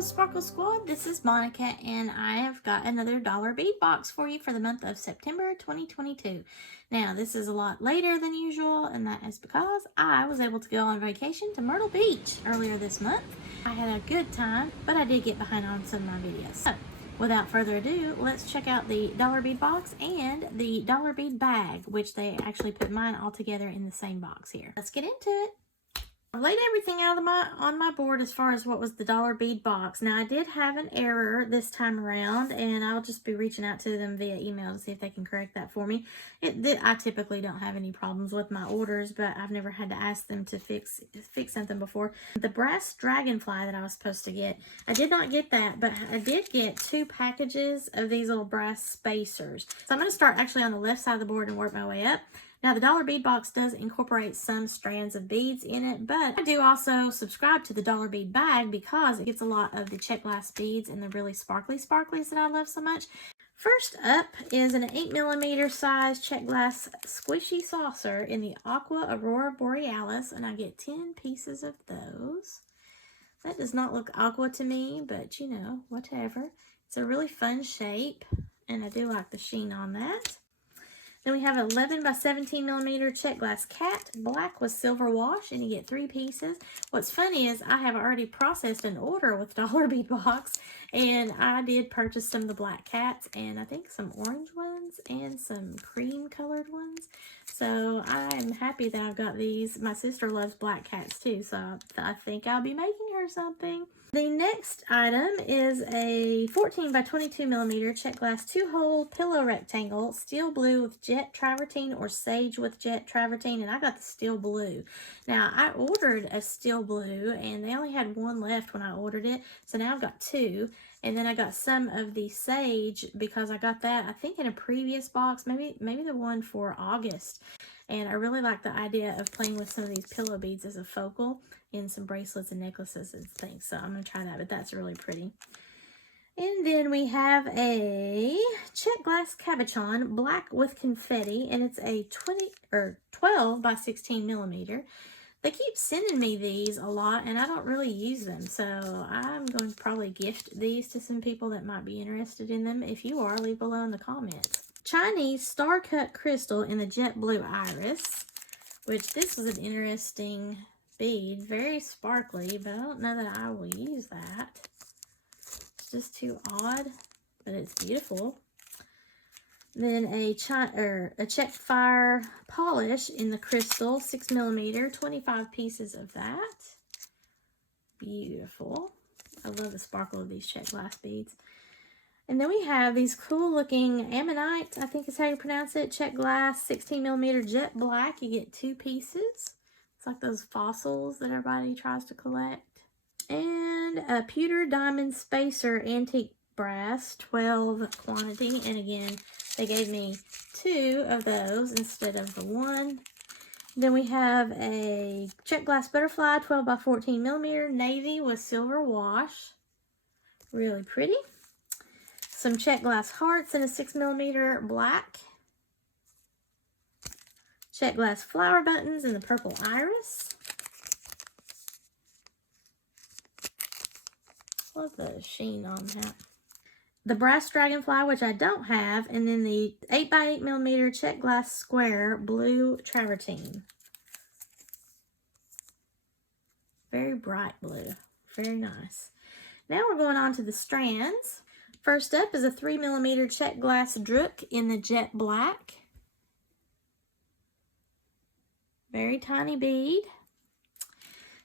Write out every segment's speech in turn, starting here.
Sparkle Squad, this is Monica and I have got another dollar bead box for you for the month of September 2022. Now this is a lot later than usual, and that is because I was able to go on vacation to Myrtle Beach earlier this month. I had a good time, but I did get behind on some of my videos. So without further ado, let's check out the dollar bead box and the dollar bead bag, which they actually put mine all together in the same box here. Let's get into it. I've laid everything out on my board as far as what was the dollar bead box. Now I did have an error this time around, and I'll just be reaching out to them via email to see if they can correct that for me. I typically don't have any problems with my orders, but I've never had to ask them to fix something before. The brass dragonfly that I was supposed to get, I did not get that, but I did get 2 packages of these little brass spacers. So I'm going to start actually on the left side of the board and work my way up. Now, the dollar bead box does incorporate some strands of beads in it, but I do also subscribe to the dollar bead bag because it gets a lot of the Czech glass beads and the really sparklies that I love so much. First up is an 8mm size Czech glass squishy saucer in the Aqua Aurora Borealis, and I get 10 pieces of those. That does not look aqua to me, but you know, whatever. It's a really fun shape, and I do like the sheen on that. Then we have 11 by 17mm Czech glass cat, black with silver wash, and you get 3 pieces. What's funny is I have already processed an order with dollar bead box, and I did purchase some of the black cats, and I think some orange ones and some cream colored ones. So I'm happy that I've got these. My sister loves black cats too, so I think I'll be making her something. The next item is a 14 by 22mm Czech glass 2-hole pillow rectangle, steel blue with jet travertine or sage with jet travertine, and I got the steel blue. Now, I ordered a steel blue, and they only had 1 left when I ordered it, so now I've got 2. And then I got some of the sage because I got that, I think, in a previous box, maybe the one for August. And I really like the idea of playing with some of these pillow beads as a focal in some bracelets and necklaces and things. So I'm going to try that, but that's really pretty. And then we have a Czech glass cabochon, black with confetti, and it's a 12 by 16mm. They keep sending me these a lot, and I don't really use them, so I'm going to probably gift these to some people that might be interested in them. If you are, leave below in the comments. Chinese star-cut crystal in the jet blue iris, which this is an interesting bead, very sparkly, but I don't know that I will use that. It's just too odd, but it's beautiful. Then a Czech fire polish in the crystal, 6mm, 25 pieces of that. Beautiful. I love the sparkle of these Czech glass beads. And then we have these cool looking ammonite, I think is how you pronounce it, Czech glass, 16mm jet black. You get 2 pieces. It's like those fossils that everybody tries to collect. And a pewter diamond spacer antique brass, 12 quantity, and again they gave me 2 of those instead of the 1. Then we have a Czech glass butterfly, 12 by 14mm, navy with silver wash, really pretty. Some Czech glass hearts in a 6mm black, Czech glass flower buttons in the purple iris. Love the sheen on that. The brass dragonfly, which I don't have, and then the 8 by 8mm Czech glass square blue travertine. Very bright blue. Very nice. Now we're going on to the strands. First up is a 3mm Czech glass drook in the jet black. Very tiny bead.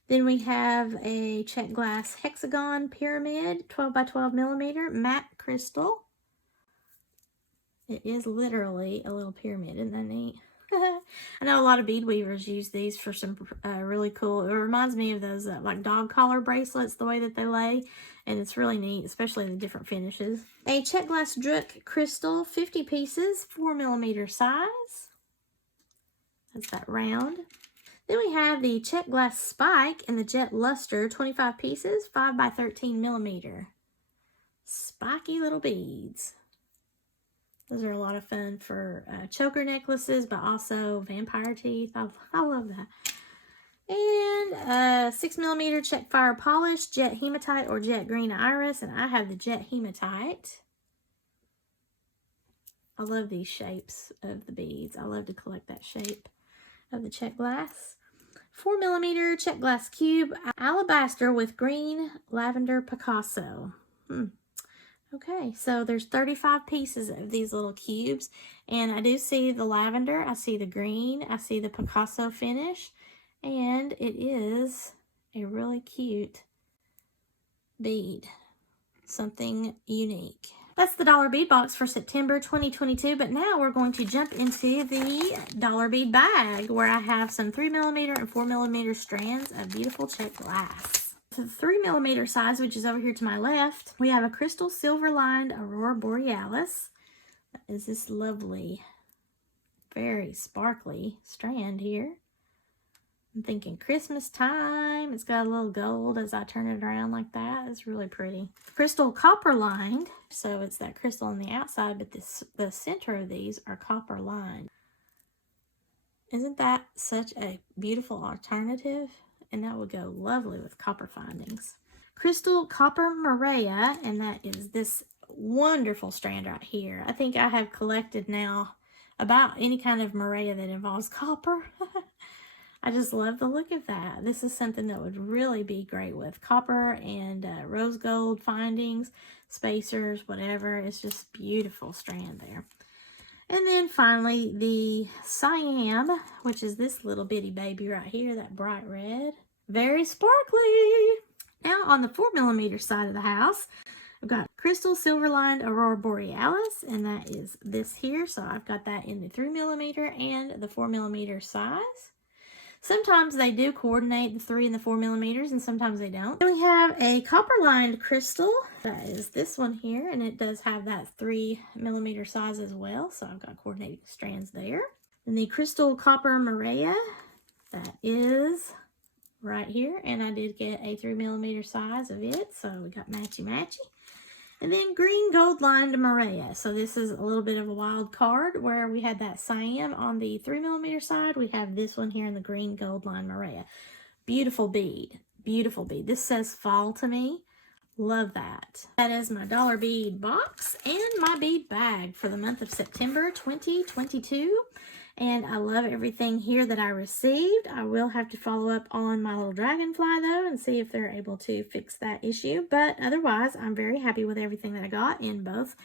Then we have a Czech glass hexagon pyramid, 12 by 12mm, matte crystal. It is literally a little pyramid, isn't that neat? I know a lot of bead weavers use these for some really cool, it reminds me of those like dog collar bracelets, the way that they lay, and it's really neat, especially the different finishes. A Czech glass drook crystal, 50 pieces, 4mm size. That's that round. Then we have the Czech glass spike and the jet luster, 25 pieces, 5 by 13mm. Spiky little beads. Those are a lot of fun for choker necklaces, but also vampire teeth. I love that. And a 6mm Czech Fire Polish, Jet Hematite or Jet Green Iris, and I have the Jet Hematite. I love these shapes of the beads. I love to collect that shape of the Czech glass. 4mm Czech glass cube, alabaster with green lavender Picasso. Okay, so there's 35 pieces of these little cubes, and I do see the lavender, I see the green, I see the Picasso finish, and it is a really cute bead, something unique. That's the dollar bead box for September 2022, but now we're going to jump into the dollar bead bag where I have some 3mm and 4mm strands of beautiful Czech glass. The 3mm size, which is over here to my left, we have a crystal silver lined Aurora Borealis. That is this lovely, very sparkly strand here. I'm thinking Christmas time. It's got a little gold as I turn it around like that. It's really pretty. Crystal copper lined, so it's that crystal on the outside, but the center of these are copper lined. Isn't that such a beautiful alternative? And that would go lovely with copper findings. Crystal copper Maria, and that is this wonderful strand right here. I think I have collected now about any kind of Maria that involves copper. I just love the look of that. This is something that would really be great with copper and rose gold findings, spacers, whatever. It's just beautiful strand there. And then finally the Siam, which is this little bitty baby right here, that bright red. Very sparkly. Now on the 4mm side of the house, I've got crystal silver lined Aurora Borealis, and that is this here. So I've got that in the 3mm and the 4mm size. Sometimes they do coordinate the 3 and the 4mm, and sometimes they don't. Then we have a copper-lined crystal. That is this one here, and it does have that 3mm size as well, so I've got coordinating strands there. And the crystal copper Maria, that is right here, and I did get a 3mm size of it, so we got matchy-matchy. And then green gold lined Maria. So this is a little bit of a wild card where we had that Siam on the 3mm side. We have this one here in the green gold lined Maria. Beautiful bead. Beautiful bead. This says fall to me. Love that. That is my dollar bead box and my bead bag for the month of September 2022. And I love everything here that I received. I will have to follow up on my little dragonfly though and see if they're able to fix that issue. But otherwise, I'm very happy with everything that I got in both.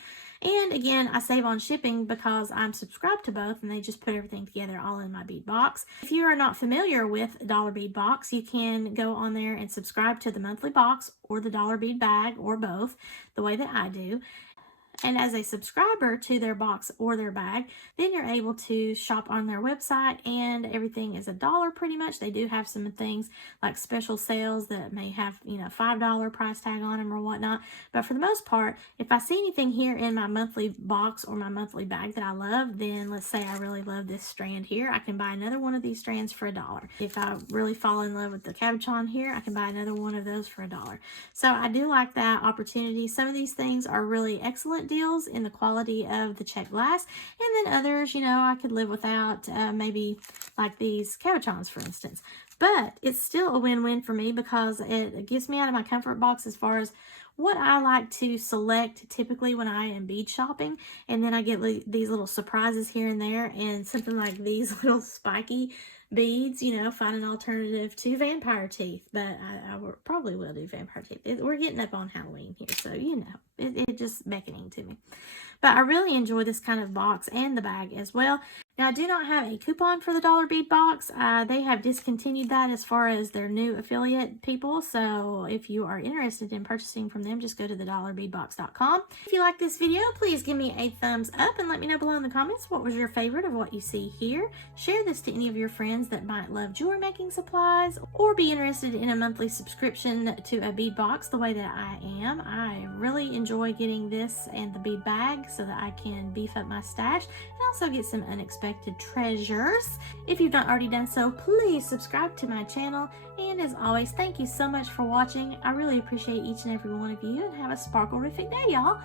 And again, I save on shipping because I'm subscribed to both and they just put everything together all in my bead box. If you are not familiar with dollar bead box, you can go on there and subscribe to the monthly box or the dollar bead bag or both the way that I do. And as a subscriber to their box or their bag, then you're able to shop on their website and everything is $1 pretty much. They do have some things like special sales that may have, you know, $5 price tag on them or whatnot. But for the most part, if I see anything here in my monthly box or my monthly bag that I love, then let's say I really love this strand here, I can buy another one of these strands for $1. If I really fall in love with the Cabochon here, I can buy another one of those for $1. So I do like that opportunity. Some of these things are really excellent deals in the quality of the Czech glass, and then others, you know, I could live without, maybe like these Cabochons for instance. But it's still a win-win for me because it gets me out of my comfort box as far as what I like to select typically when I am bead shopping, and then I get these little surprises here and there, and something like these little spiky beads, you know, find an alternative to vampire teeth, but I probably will do vampire teeth. We're getting up on Halloween here, so you know, it's just beckoning to me. But I really enjoy this kind of box and the bag as well. Now, I do not have a coupon for the dollar bead box. They have discontinued that as far as their new affiliate people. So if you are interested in purchasing from them, just go to thedollarbeadbox.com. If you like this video, please give me a thumbs up and let me know below in the comments what was your favorite of what you see here. Share this to any of your friends that might love jewelry making supplies or be interested in a monthly subscription to a bead box the way that I am. I really enjoy getting this and the bead bag so that I can beef up my stash and also get some unexpected treasures. If you've not already done so, please subscribe to my channel. And as always, thank you so much for watching. I really appreciate each and every one of you, and have a sparkle-rific day, y'all.